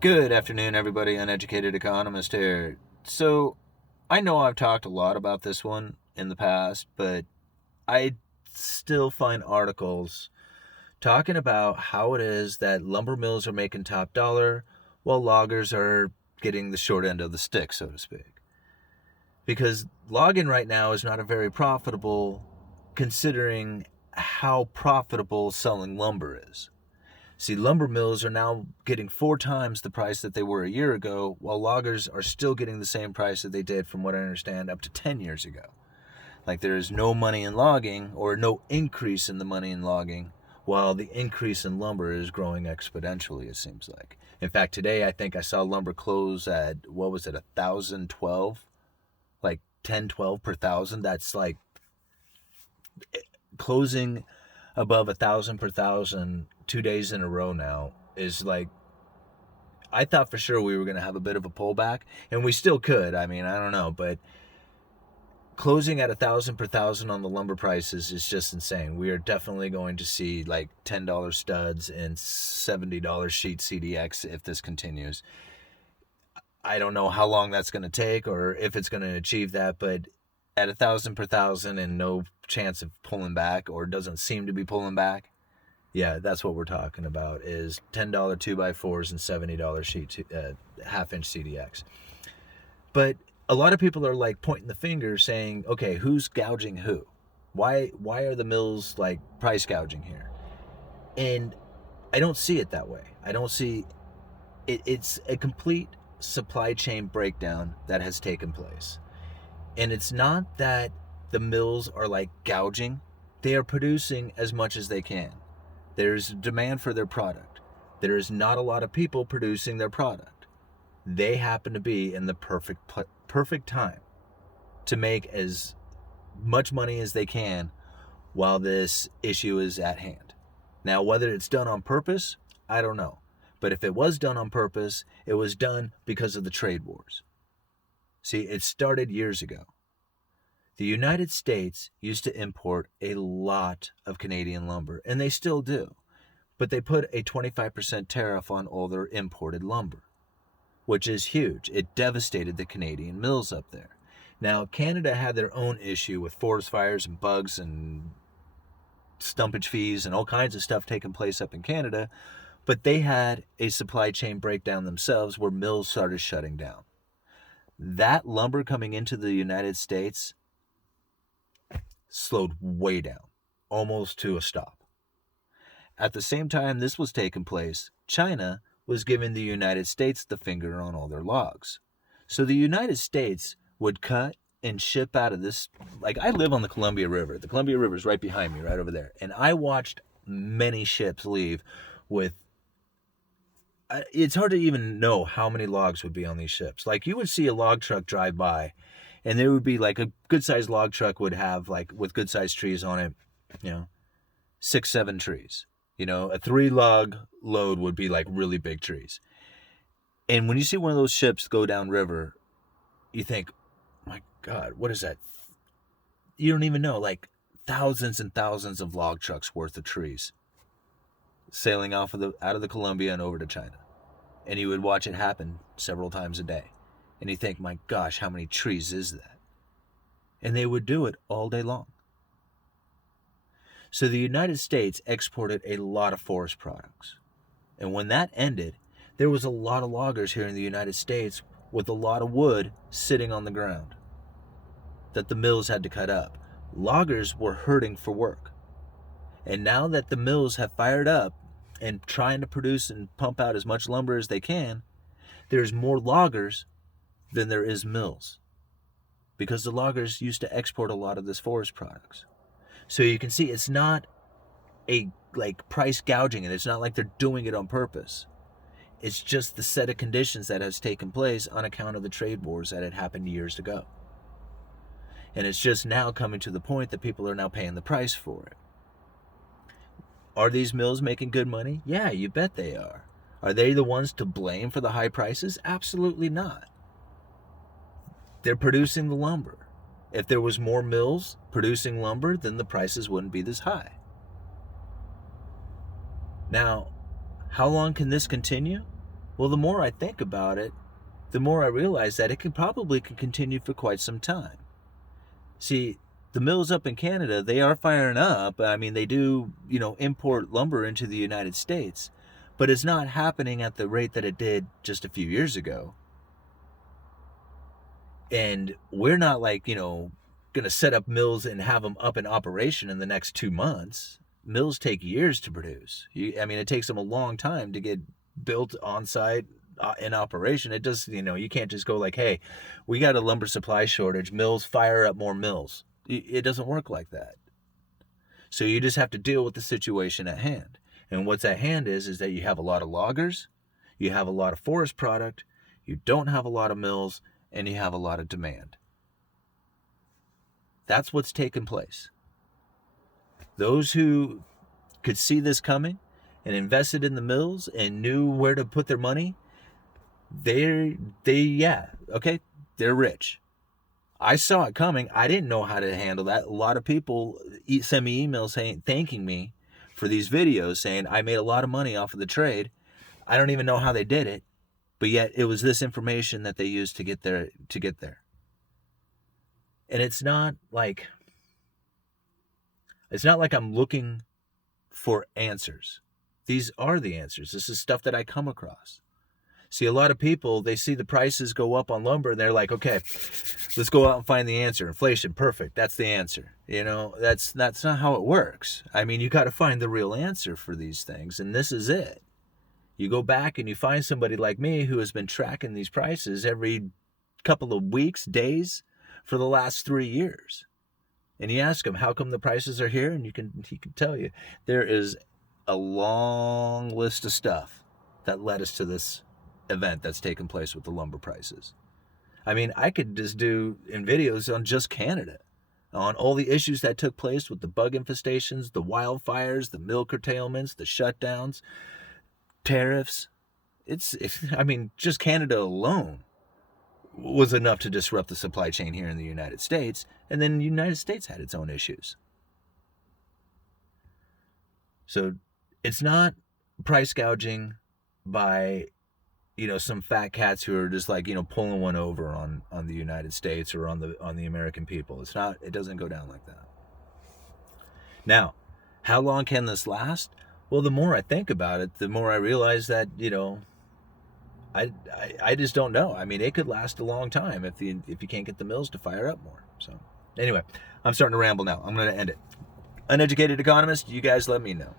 Good afternoon, everybody. Uneducated Economist here. So, I know I've talked a lot about this one in the past, but I still find articles talking about how it is that lumber mills are making top dollar while loggers are getting the short end of the stick, so to speak. Because logging right now is not a very profitable, considering how profitable selling lumber is. See, lumber mills are now getting 4 times the price that they were a year ago, while loggers are still getting the same price that they did, from what I understand, up to 10 years ago. Like, there is no money in logging, or no increase in the money in logging, while the increase in lumber is growing exponentially, it seems like. In fact, today I think I saw lumber close at, what was it, 1,012? Like 10-12 per thousand. That's like closing above 1,000 per thousand 2 days in a row now is like, I thought for sure we were going to have a bit of a pullback, and we still could. I mean, I don't know, but closing at 1,000 per thousand on the lumber prices is just insane. We are definitely going to see like $10 studs and $70 sheet CDX if this continues. I don't know how long that's going to take or if it's going to achieve that, but at 1,000 per thousand and no chance of pulling back, or doesn't seem to be pulling back, yeah, that's what we're talking about, is $10 2x4s and $70 sheet half-inch CDX. But a lot of people are like pointing the finger saying, okay, who's gouging who? Why are the mills like price gouging here? And I don't see it that way. I don't see it. It's a complete supply chain breakdown that has taken place. And it's not that the mills are like gouging. They are producing as much as they can. There's demand for their product. There is not a lot of people producing their product. They happen to be in the perfect time to make as much money as they can while this issue is at hand. Now, whether it's done on purpose, I don't know. But if it was done on purpose, it was done because of the trade wars. See, it started years ago. The United States used to import a lot of Canadian lumber, and they still do. But they put a 25% tariff on all their imported lumber, which is huge. It devastated the Canadian mills up there. Now, Canada had their own issue with forest fires and bugs and stumpage fees and all kinds of stuff taking place up in Canada, but they had a supply chain breakdown themselves where mills started shutting down. That lumber coming into the United States slowed way down, almost to a stop. At the same time this was taking place, China was giving the United States the finger on all their logs. So the United States would cut and ship out of this. Like, I live on the Columbia River. The Columbia River is right behind me, right over there. And I watched many ships leave with, it's hard to even know how many logs would be on these ships. Like, you would see a log truck drive by, and there would be like a good-sized log truck would have, like, with good-sized trees on it, 6-7 trees. A 3-log load would be like really big trees. And when you see one of those ships go down river, you think, my God, what is that? You don't even know, like thousands and thousands of log trucks worth of trees sailing out of the Columbia and over to China. And you would watch it happen several times a day. And you think, my gosh, how many trees is that? And they would do it all day long. So the United States exported a lot of forest products. And when that ended, there was a lot of loggers here in the United States with a lot of wood sitting on the ground that the mills had to cut up. Loggers were hurting for work. And now that the mills have fired up and trying to produce and pump out as much lumber as they can, there's more loggers than there is mills, because the loggers used to export a lot of this forest products. So you can see it's not a like price gouging, and it's not like they're doing it on purpose. It's just the set of conditions that has taken place on account of the trade wars that had happened years ago. And it's just now coming to the point that people are now paying the price for it. Are these mills making good money? Yeah, you bet they are. Are they the ones to blame for the high prices? Absolutely not. They're producing the lumber. If there was more mills producing lumber, then the prices wouldn't be this high. Now, how long can this continue? Well, the more I think about it, the more I realize that it could continue for quite some time. See, the mills up in Canada, they are firing up. I mean, they do, import lumber into the United States, but it's not happening at the rate that it did just a few years ago. And we're not like, going to set up mills and have them up in operation in the next 2 months. Mills take years to produce. It takes them a long time to get built on site in operation. It does, you can't just go like, hey, we got a lumber supply shortage. Mills, fire up more mills. It doesn't work like that. So you just have to deal with the situation at hand. And what's at hand is that you have a lot of loggers, you have a lot of forest product, you don't have a lot of mills, and you have a lot of demand. That's what's taken place. Those who could see this coming and invested in the mills and knew where to put their money, they're rich. I saw it coming. I didn't know how to handle that. A lot of people send me emails thanking me for these videos, saying I made a lot of money off of the trade. I don't even know how they did it, but yet it was this information that they used to get there. And it's not like I'm looking for answers. These are the answers. This is stuff that I come across. See, a lot of people, they see the prices go up on lumber and they're like, okay, let's go out and find the answer. Inflation, perfect. That's the answer. That's not how it works. You got to find the real answer for these things. And this is it. You go back and you find somebody like me who has been tracking these prices every couple of weeks, days for the last 3 years. And you ask them, how come the prices are here? And he can tell you. There is a long list of stuff that led us to this event that's taken place with the lumber prices. I could just do in videos on just Canada, on all the issues that took place with the bug infestations, the wildfires, the mill curtailments, the shutdowns, tariffs. Just Canada alone was enough to disrupt the supply chain here in the United States, and then the United States had its own issues. So it's not price gouging by some fat cats who are just like, pulling one over on the United States or on the American people. It doesn't go down like that. Now, how long can this last? Well, the more I think about it, the more I realize that, I just don't know. It could last a long time if you can't get the mills to fire up more. So anyway, I'm starting to ramble now. I'm going to end it. Uneducated Economist, you guys let me know.